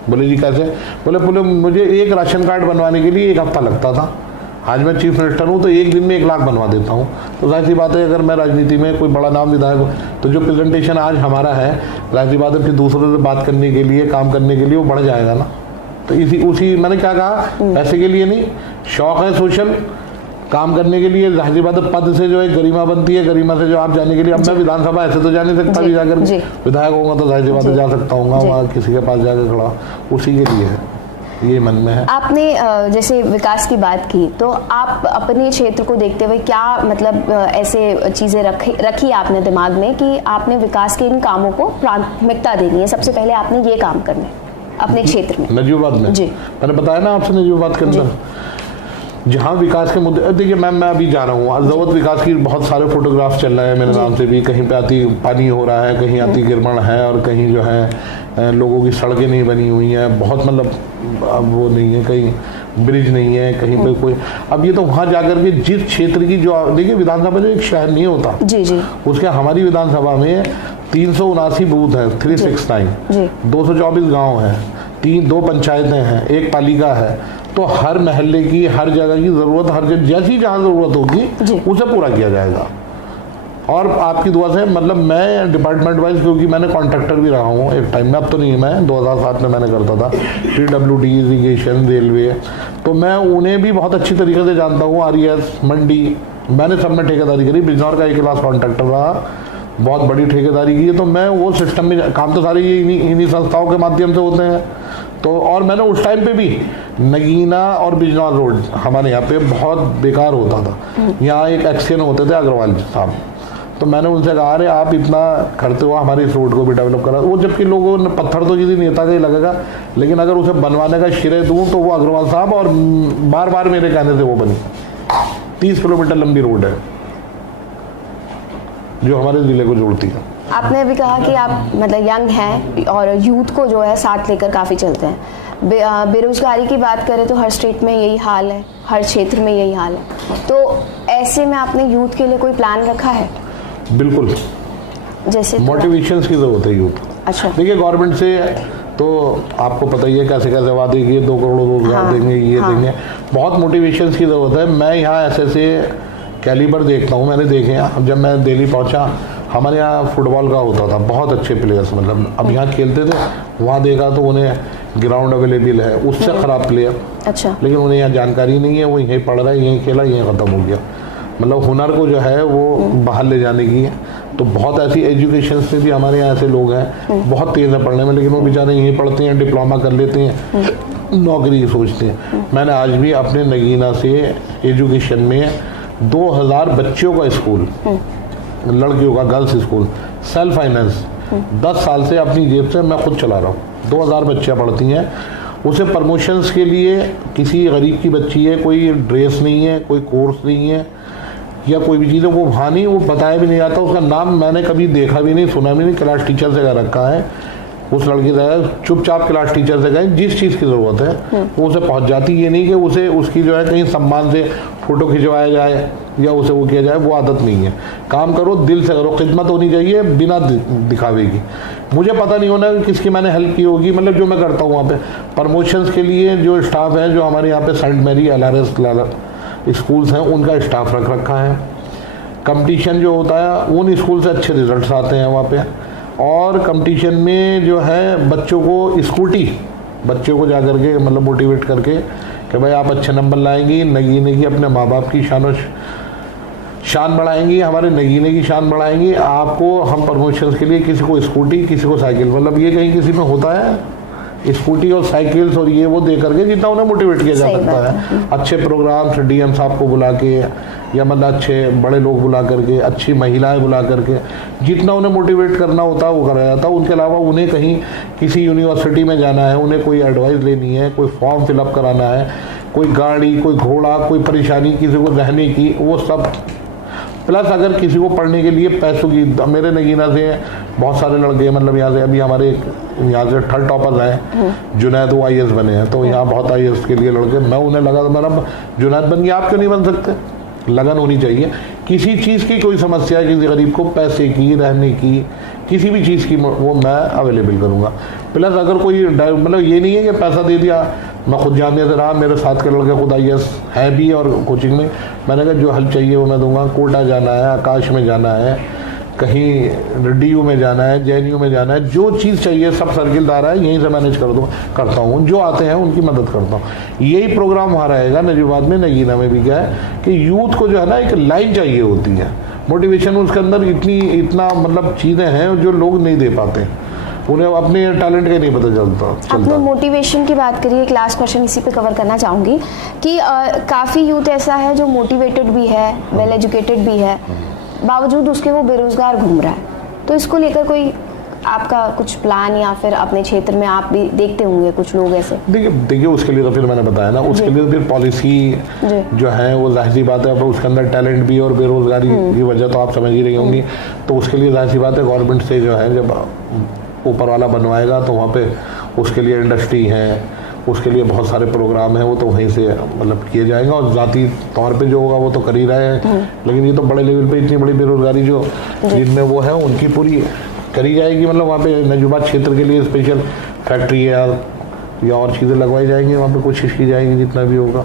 बोले जी कैसे? बोले मुझे एक राशन कार्ड बनवाने के लिए 1 हफ्ता लगता था, आज मैं चीफ मिनिस्टर हूँ तो 1 दिन में 1 लाख बनवा देता हूँ। तो जाहिर सी बात है, अगर मैं राजनीति में कोई बड़ा नाम विधायक, तो जो प्रेजेंटेशन आज हमारा है, जाहिर सी बात है फिर दूसरों से बात करने के लिए, काम करने के लिए वो बढ़ जाएगा ना। तो उसी मैंने क्या कहा, पैसे के लिए नहीं, शौक है सोशल काम करने के लिए। जाहिर बात है पद से जो है गरिमा बनती है, गरिमा से जो आप जाने के लिए, अब मैं विधानसभा ऐसे तो जा नहीं सकता भी, जाकर विधायक होगा तो जाहिर बात है जा सकता हूँ वहाँ किसी के पास जाकर खड़ा, उसी के लिए है, ये मन में है। आपने जैसे विकास की बात की, तो आप अपने क्षेत्र को देखते हुए क्या मतलब ऐसे चीज़ें रखी आपने दिमाग में कि आपने विकास के इन कामों को प्राथमिकता देनी है, सबसे पहले आपने ये काम करने अपने क्षेत्र में? नजीबाबाद में जी, मैंने बताया ना आपसे, नजीबाबाद के अंदर जहाँ विकास के मुद्दे, देखिए मैं अभी जा रहा हूँ, अर्जवत विकास की बहुत सारे फोटोग्राफ चल रहे हैं मेरे नाम से भी, कहीं पे अति पानी हो रहा है, कहीं अति गिरमण है, और कहीं जो है लोगों की सड़कें नहीं बनी हुई हैं, बहुत मतलब अब वो नहीं है, कहीं ब्रिज नहीं है, कहीं पे कोई। अब ये तो वहाँ जाकर के जिस क्षेत्र की जो, देखिए विधानसभा जो एक शहर नहीं होता जी जी, उसके हमारी विधानसभा में 379 बूथ है, 369, 224 गाँव हैं, 2 पंचायतें हैं, 1 पालिका है। तो हर महल्ले की, हर जगह की ज़रूरत, हर जैसी जहाँ ज़रूरत होगी उसे पूरा किया जाएगा। और आपकी दुआ से, मतलब मैं डिपार्टमेंट वाइज, क्योंकि मैंने कॉन्ट्रैक्टर भी रहा हूँ एक टाइम में, अब तो नहीं, मैं 2007 में मैंने करता था PWD, इरीगेशन, रेलवे, तो मैं उन्हें भी बहुत अच्छी तरीके से जानता हूँ। RES, मंडी, मैंने सब में ठेकेदारी करी, बिजनौर का 1 क्लास कॉन्ट्रैक्टर रहा, बहुत बड़ी ठेकेदारी की है। तो मैं वो सिस्टम में काम, तो सारे ये इन्हीं संस्थाओं के माध्यम से होते हैं। तो और मैंने उस टाइम पे भी नगीना और बिजनौर रोड हमारे यहाँ पे बहुत बेकार होता था, यहाँ एक एक्शन होते थे अग्रवाल साहब, तो मैंने उनसे कहा अरे आप इतना करते हो, हमारे इस रोड को भी डेवलप करा। वो जबकि लोगों ने पत्थर तो किसी नेता का ही लगेगा, लेकिन अगर उसे बनवाने का श्रेय दूँ तो वो अग्रवाल साहब, और बार बार मेरे कहने से वो बनी। 30 किलोमीटर लंबी रोड है जो हमारे ज़िले को जोड़ती है। आपने अभी कहा कि आप मतलब यंग हैं और यूथ को जो है साथ लेकर काफ़ी चलते हैं। बेरोजगारी की बात करें तो हर स्टेट में यही हाल है, हर क्षेत्र में यही हाल है, तो ऐसे में आपने यूथ के लिए कोई प्लान रखा है? बिल्कुल, जैसे मोटिवेशन की ज़रूरत है यूथ। अच्छा, देखिए गवर्नमेंट से तो आपको पता ही है कैसे कैसे वादे किए, 2 करोड़ रोजगार देंगे, ये देंगे, बहुत मोटिवेशन की ज़रूरत है। मैं यहाँ ऐसे कैलिबर देखता हूँ, मैंने देखे हैं। अब जब मैं दिल्ली पहुँचा, हमारे यहाँ फुटबॉल का होता था, बहुत अच्छे प्लेयर्स, मतलब अब यहाँ खेलते थे, वहाँ देखा तो उन्हें ग्राउंड अवेलेबल है, उससे ख़राब प्लेयर। अच्छा। लेकिन उन्हें यहाँ जानकारी नहीं है, वो यहीं पढ़ रहा है, यहीं खेला, यहीं ख़त्म हो गया। मतलब हुनर को जो है वो बाहर ले जाने की है। तो बहुत ऐसी एजुकेशन में भी हमारे यहाँ ऐसे लोग हैं, बहुत तेज़ है पढ़ने में, लेकिन वो बेचारे यहीं पढ़ते हैं, डिप्लोमा कर लेते हैं, नौकरी सोचते हैं। मैंने आज भी अपने नगीना से एजुकेशन में 2000 बच्चों का स्कूल, लड़कियों का गर्ल्स स्कूल, सेल्फ फाइनेंस, 10 साल से अपनी जेब से मैं खुद चला रहा हूँ। 2000 बच्चियाँ पढ़ती हैं। उसे प्रमोशंस के लिए किसी गरीब की बच्ची है, कोई ड्रेस नहीं है, कोई कोर्स नहीं है, या कोई भी चीज़ है, वो वहाँ नहीं, वो बताया भी नहीं जाता, उसका नाम मैंने कभी देखा भी नहीं, सुना भी नहीं। क्लास टीचर से कह रखा है, उस लड़के से चुपचाप क्लास टीचर से कहें जिस चीज़ की ज़रूरत है वो उसे पहुँच जाती। ये नहीं कि उसे उसकी जो है कहीं सम्मान से फ़ोटो खिंचवाया जाए या उसे वो किया जाए, वो आदत नहीं है। काम करो, दिल से करो, खिदमत होनी चाहिए बिना दिखावे की। मुझे पता नहीं होना कि किसकी मैंने हेल्प की होगी, मतलब जो मैं करता हूँ वहाँ पे प्रमोशंस के लिए जो स्टाफ है, जो हमारे यहाँ पे सेंट मैरी LRS स्कूल्स हैं, उनका स्टाफ रख रखा है। कंपटीशन जो होता है उन स्कूल से अच्छे रिजल्ट्स आते हैं वहाँ पे। और कंपटीशन में जो है बच्चों को स्कूटी, बच्चों को जा करके मतलब मोटिवेट करके कि भाई आप अच्छे नंबर लाएंगी, नगीने की अपने माँ बाप की शान बढ़ाएंगी, हमारे नगीने की शान बढ़ाएंगी। आपको हम प्रमोशंस के लिए किसी को स्कूटी, किसी को साइकिल, मतलब ये कहीं किसी में होता है स्कूटी और साइकिल्स और ये वो दे करके जितना उन्हें मोटिवेट किया जा सकता है। अच्छे प्रोग्राम्स DM साहब को बुला के या मतलब अच्छे बड़े लोग बुला करके, अच्छी महिलाएं बुला करके जितना उन्हें मोटिवेट करना होता है वो कराया जाता है। उनके अलावा उन्हें कहीं किसी यूनिवर्सिटी में जाना है, उन्हें कोई एडवाइस लेनी है, कोई फॉर्म फिलअप कराना है, कोई गाड़ी, कोई घोड़ा, कोई परेशानी किसी को रहने की, वो सब। प्लस अगर किसी को पढ़ने के लिए पैसों की, मेरे नगीना से बहुत सारे लड़के मतलब यहाँ से, अभी हमारे यहाँ से 3rd टॉपर हैं जुनैद, वो IAS बने हैं। तो यहाँ बहुत IAS के लिए लड़के, मैं उन्हें लगा तो मैडम जुनैद बन गया, आप क्यों नहीं बन सकते? लगन होनी चाहिए। किसी चीज़ की कोई समस्या है किसी गरीब को, पैसे की, रहने की, किसी भी चीज़ की, वो मैं अवेलेबल करूँगा। प्लस अगर कोई मतलब ये नहीं है कि पैसा दे दिया, मैं खुद जानने से रहा, मेरे साथ के लड़के खुद IAS है भी और कोचिंग में, मैंने कहा जो हेल्प चाहिए वो मैं दूंगा। कोटा जाना है, आकाश में जाना है, कहीं DU में जाना है, JNU में जाना है, जो चीज़ चाहिए सब सर्किल दारा है, यहीं से मैनेज करता हूँ। जो आते हैं उनकी मदद करता हूँ। यही प्रोग्राम वहाँ रहेगा नजीबाद में, नगीना में भी। क्या है कि यूथ को जो है ना एक लाइन चाहिए होती है, मोटिवेशन, उसके अंदर इतना मतलब चीज़ें हैं जो लोग नहीं दे पाते, उन्हें अपने टैलेंट का नहीं पता चलता। आपने मोटिवेशन की बात करी, एक लास्ट क्वेश्चन इसी पे कवर करना चाहूँगी कि काफ़ी यूथ ऐसा है जो मोटिवेटेड भी है, वेल एजुकेटेड भी है, बावजूद उसके वो बेरोजगार घूम रहा है। तो इसको लेकर कोई आपका कुछ प्लान, या फिर अपने क्षेत्र में आप भी देखते होंगे कुछ लोग ऐसे? देखिए उसके लिए तो फिर मैंने बताया ना, उसके लिए तो फिर पॉलिसी जो है वो जाहिर सी बात है, अब उसके अंदर टैलेंट भी और बेरोजगारी की वजह तो आप समझ ही रही होंगी। तो उसके लिए जाहिर सी बात है गवर्नमेंट से जो है जब ऊपर वाला बनवाएगा तो वहाँ पे उसके लिए इंडस्ट्री है, उसके लिए बहुत सारे प्रोग्राम हैं, वो तो वहीं से मतलब किए जाएगा। और ज़ाती तौर पे जो होगा वो तो कर ही रहे हैं, लेकिन ये तो बड़े लेवल पे इतनी बड़ी बेरोजगारी जो जिनमें वो है उनकी पूरी करी जाएगी। मतलब वहाँ पे नजूबात क्षेत्र के लिए स्पेशल फैक्ट्री या और चीज़ें लगवाई जाएंगी, वहाँ पे कोशिश की जाएगी जितना भी होगा।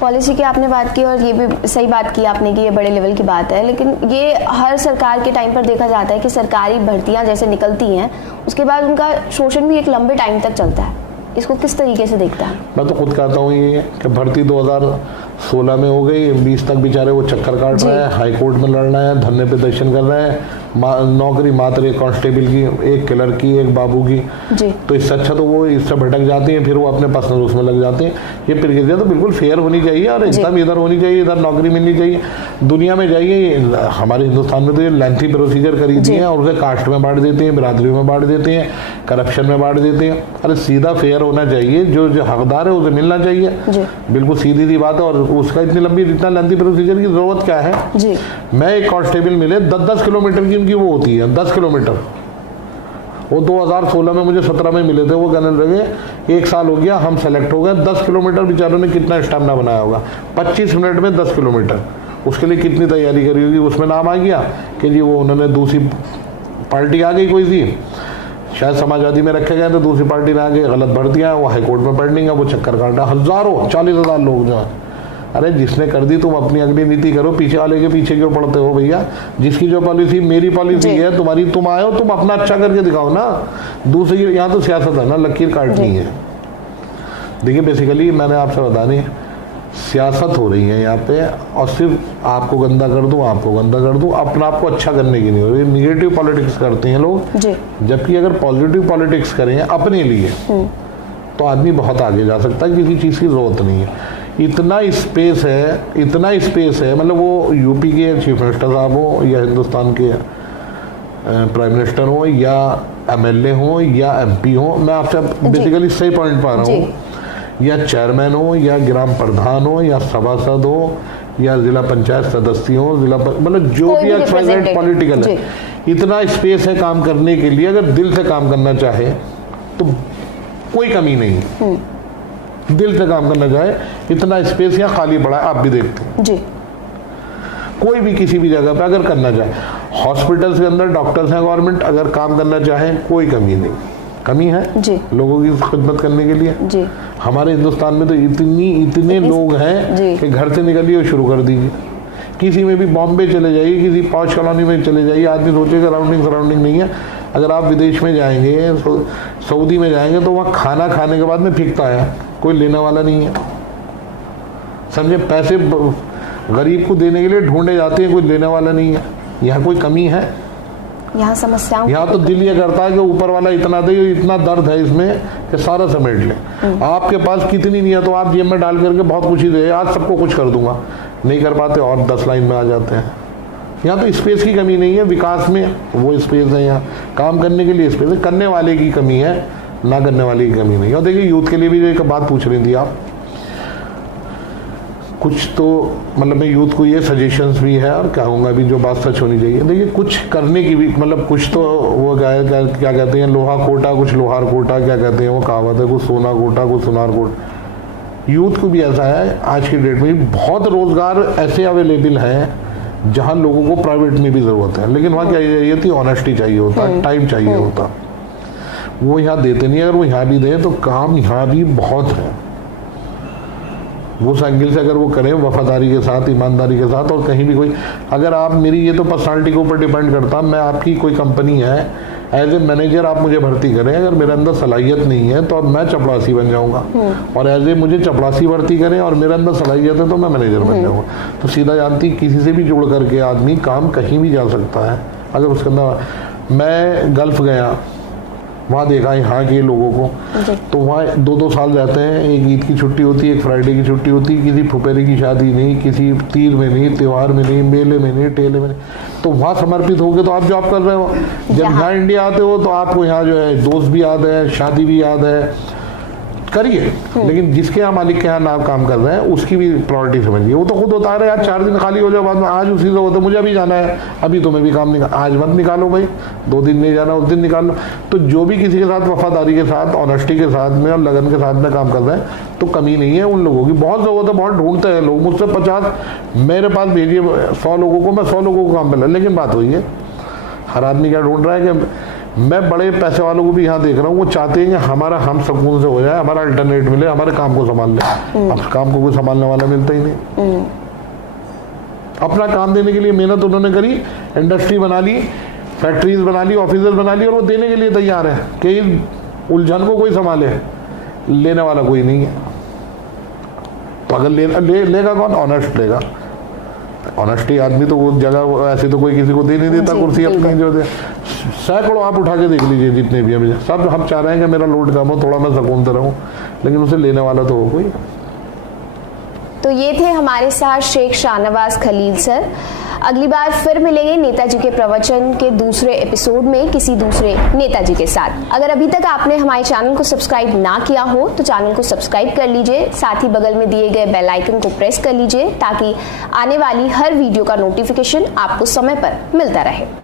पॉलिसी की आपने बात की और ये भी सही बात की आपने कि ये बड़े लेवल की बात है, लेकिन ये हर सरकार के टाइम पर देखा जाता है कि सरकारी भर्तियां जैसे निकलती हैं उसके बाद उनका शोषण भी एक लंबे टाइम तक चलता है। इसको किस तरीके से देखता है? मैं तो खुद कहता हूँ ये कि भर्ती 2016 में हो गई, 20 तक बेचारे वो चक्कर काट रहे हैं, हाई कोर्ट में लड़ रहे हैं, धरने प्रदर्शन कर रहे हैं, नौकरी मात्र एक कांस्टेबल की, एक क्लर्क की, एक बाबू की जी। तो इससे अच्छा तो वो इससे भटक जाते हैं, फिर वो अपने पर्सनल उसमें लग जाते हैं। ये प्रक्रिया तो बिल्कुल फेयर होनी चाहिए और एकदम इधर होनी चाहिए, इधर नौकरी मिलनी चाहिए। दुनिया में जाइए, हमारे हिंदुस्तान में तो ये लेंथी प्रोसीजर करी दी है और उसे कास्ट में बांट देते हैं, बिरादरी में बांट देते हैं, करप्शन में बांट देते हैं। अरे सीधा फेयर होना चाहिए, जो हकदार है उसे मिलना चाहिए, बिल्कुल सीधी सी बात है। और उसका इतनी लंबी इतना लेंथी प्रोसीजर की जरूरत क्या है जी। मैं एक कांस्टेबल मिले 10-10 किलोमीटर की उनकी वो होती है, 10 किलोमीटर। वो 2016 में मुझे 17 में मिले थे, वो कहने लगे 1 साल हो गया हम सेलेक्ट हो गए। 10 किलोमीटर बेचारों ने कितना स्टेमिना बनाया होगा, 25 मिनट में 10 किलोमीटर। उसके लिए कितनी तैयारी करी होगी। उसमें नाम आ गया कि जी वो उन्होंने दूसरी पार्टी आ गई, कोई सी शायद समाजवादी में रखे गए, तो दूसरी पार्टी में आ गए, गलत भर्तियाँ, वो हाईकोर्ट में पेंडिंग है, वो चक्कर काटा। हज़ारों 40,000 लोग जो है अरे जिसने कर दी तुम अपनी अगली नीति करो, पीछे वाले के पीछे क्यों पड़ते हो भैया? जिसकी जो पॉलिसी मेरी पॉलिसी है, तुम्हारी, तुम आए हो, तुम अपना अच्छा करके दिखाओ ना। दूसरी यहाँ तो सियासत है ना, लकीर काटनी है। देखिए बेसिकली मैंने आपसे बता दी, सियासत हो रही है यहाँ पे, और सिर्फ आपको गंदा कर दूं, आपको गंदा कर दूं, अपना आपको अच्छा करने की नहीं हो रही। निगेटिव पॉलिटिक्स करते हैं लोग, जबकि अगर पॉजिटिव पॉलिटिक्स करें अपने लिए तो आदमी बहुत आगे जा सकता है। किसी चीज़ की जरूरत नहीं है, इतना स्पेस है, इतना स्पेस है। मतलब वो यूपी के चीफ मिनिस्टर साहब हो या हिंदुस्तान के प्राइम मिनिस्टर हो या MLA हो या MP हो, मैं आपसे बेसिकली सही पॉइंट पा रहा हूँ, या चेयरमैन हो या ग्राम प्रधान हो या सभासद हो या जिला पंचायत सदस्य हो, मतलब जो भी एक्सपायरेट पॉलिटिकल है, इतना स्पेस है काम करने के लिए। अगर दिल से काम करना चाहे तो कोई कमी नहीं, दिल से काम करना चाहे इतना स्पेस यहाँ खाली पड़ा है, आप भी देखते हैं जी। कोई भी किसी भी जगह पे अगर करना चाहे, हॉस्पिटल्स के अंदर डॉक्टर्स हैं गवर्नमेंट, अगर काम करना चाहे कोई कमी नहीं, कमी है जी लोगों की खिदमत करने के लिए जी। हमारे हिंदुस्तान में तो इतने लोग हैं कि घर से निकलिए और शुरू कर दीजिए। किसी में भी बॉम्बे चले जाइए, किसी पॉश कॉलोनी में चले जाइए, आदमी सोचेगा सराउंडिंग नहीं है। अगर आप विदेश में जाएंगे, सऊदी में जाएंगे, तो वहाँ खाना खाने के बाद में फेंकता है, कोई लेने वाला नहीं है, समझे। पैसे गरीब को देने के लिए ढूंढे जाते हैं, कोई लेने वाला नहीं है। यहाँ कोई कमी है? यहाँ समस्याओं, यहाँ तो दिल ये करता है कि ऊपर वाला इतना दे, इतना दर्द है इसमें कि सारा समेट ले। आपके पास कितनी नहीं है तो आप जेब में डाल करके बहुत कुछ ही दे, आज सबको कुछ कर दूंगा, नहीं कर पाते और 10 लाइन में आ जाते हैं। यहाँ तो स्पेस की कमी नहीं है, विकास में वो स्पेस है, यहाँ काम करने के लिए स्पेस है, करने वाले की कमी है, ना करने वाले की कमी नहीं है। और देखिए यूथ के लिए भी एक बात पूछ रही थी आप, कुछ तो मतलब मैं यूथ को ये सजेशंस भी है और कहूँगा भी, जो बात सच होनी चाहिए। देखिए कुछ करने की भी, मतलब कुछ तो वो क्या कहते हैं, लोहा कोटा कुछ लोहार कोटा, क्या कहते हैं वो कहावत है, कुछ सोना कोटा कुछ सुनार कोटा। यूथ को भी ऐसा है, आज की डेट में बहुत रोजगार ऐसे अवेलेबल हैं जहाँ लोगों को प्राइवेट में भी ज़रूरत है, लेकिन वहाँ क्या चाहिए थी, ऑनेस्टी चाहिए होता, टाइम चाहिए होता, वो यहाँ देते नहीं। अगर वो यहाँ भी दें तो काम यहाँ भी बहुत है। वो साइकिल से अगर वो करें वफादारी के साथ, ईमानदारी के साथ, और कहीं भी कोई, अगर आप मेरी, ये तो पर्सनालिटी के ऊपर डिपेंड करता, मैं आपकी कोई कंपनी है, एज ए मैनेजर आप मुझे भर्ती करें, अगर मेरे अंदर सलाहियत नहीं है तो अब मैं चपरासी बन जाऊंगा, और एज ए मुझे चपरासी भर्ती करें और मेरे अंदर सलाहियत है तो मैं मैनेजर बन जाऊंगा। तो सीधा जानती, किसी से भी जुड़ करके आदमी काम कहीं भी जा सकता है। अगर उसके अंदर, मैं गल्फ गया, वहाँ देखा यहाँ के लोगों को, तो वहाँ 2-2 साल रहते हैं, एक ईद की छुट्टी होती है, एक फ्राइडे की छुट्टी होती है, किसी फुफेरे की शादी नहीं, किसी तीर में नहीं, त्यौहार में नहीं, मेले में नहीं, ठेले में नहीं, तो वहाँ समर्पित हो गए। तो आप जॉब कर रहे हो, जब यहाँ इंडिया आते हो तो आपको यहाँ जो है दोस्त भी याद है, शादी भी याद है, करिए, लेकिन जिसके यहाँ मालिक के यहाँ आप काम कर रहे हैं उसकी भी प्रायोरिटी समझिए। वो तो खुद होता है यार, 4 दिन खाली हो जाओ, बाद में आज उसी से होता, मुझे अभी जाना है, अभी तुम्हें भी काम निकाल, आज मत निकालो भाई, 2 दिन नहीं जाना, उस दिन निकाल लो। तो जो भी किसी के साथ वफादारी के साथ, ऑनेस्टी के साथ में और लगन के साथ में काम कर रहे हैं तो कमी नहीं है उन लोगों की। बहुत जरूरत है, बहुत ढूंढते हैं लोग, मुझसे 50 मेरे पास भेजिए 100 लोगों को, मैं 100 लोगों को काम मिला। लेकिन बात हुई है, हर आदमी क्या ढूंढ रहा है कि मैं बड़े पैसे वालों को भी यहाँ देख रहा हूँ, वो चाहते हैं कि हमारा हम सुकून से हो जाए, हमारा अल्टरनेट मिले, हमारे काम को संभाल ले। अब काम को कोई संभालने वाला मिलता ही नहीं। अपना काम देने के लिए मेहनत उन्होंने करी, इंडस्ट्री बना ली, फैक्ट्रीज बना ली, ऑफिसर्स बना ली, और वो देने के लिए तैयार है कि उलझन को कोई संभाले, लेने वाला कोई नहीं है। तो अगर लेगा कौन? ऑनेस्ट लेगा। ऑनेस्टी आदमी तो वो जगह ऐसी तो कोई किसी को दे नहीं देता, कुर्सी अपनी जो दे, सैकड़ों आप उठा के देख लीजिए जितने भी हैं, सब हम चाह रहे हैं कि मेरा लोड कम हो, थोड़ा मैं सुकून से रहूं, लेकिन उसे लेने वाला तो हो कोई। तो ये थे हमारे साथ शेख शाहनवाज खलील सर। अगली बार फिर मिलेंगे नेताजी के प्रवचन के दूसरे एपिसोड में किसी दूसरे नेताजी के साथ। अगर अभी तक आपने हमारे चैनल को सब्सक्राइब ना किया हो तो चैनल को सब्सक्राइब कर लीजिए, साथ ही बगल में दिए गए बेल आइकन को प्रेस कर लीजिए ताकि आने वाली हर वीडियो का नोटिफिकेशन आपको समय पर मिलता रहे।